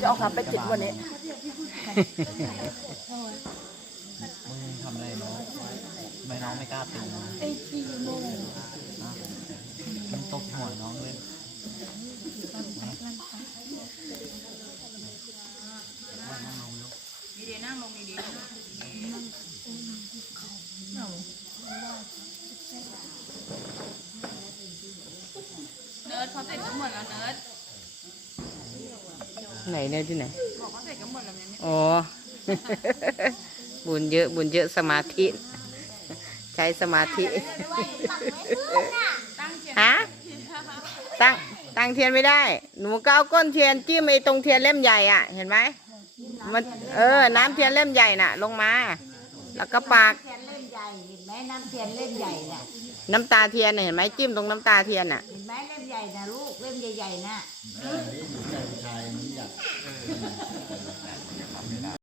จะออกมาไปจิตวันนี้มึงทำอะไรน้องไม่น้องไม่กล้าตื่นไอ้กี่โมงมันตกหัวน้องเลยดีๆนั่งลงดีๆเนิร์ดเขาเสร็จกันหมดแล้วเนิร์ด ไหนเนี่ยที่ไหน บอกเขาเสร็จกันหมดแล้วเนี่ย อ๋อ บุญเยอะบุญเยอะสมาธิใช้สมาธิฮะตั้งเทียนไม่ได้หนูก็เอาก้นเทียนจิ้มไอ้ตรงเทียนเล่มใหญ่อ่ะเห็นไหมมันน้ำเทียนเล่มใหญ่น่ะลงมาแล้วก็ปากเทียนเล่มใหญ่เห็นไหมน้ำเทียนเล่มใหญ่น่ะ น้ำตาเทียนน่ะเห็นไหมจิ้มตรงน้ำตาเทียนน่ะเห็นไหมเล่มใหญ่นะลูกเล่มใหญ่ๆน่ะ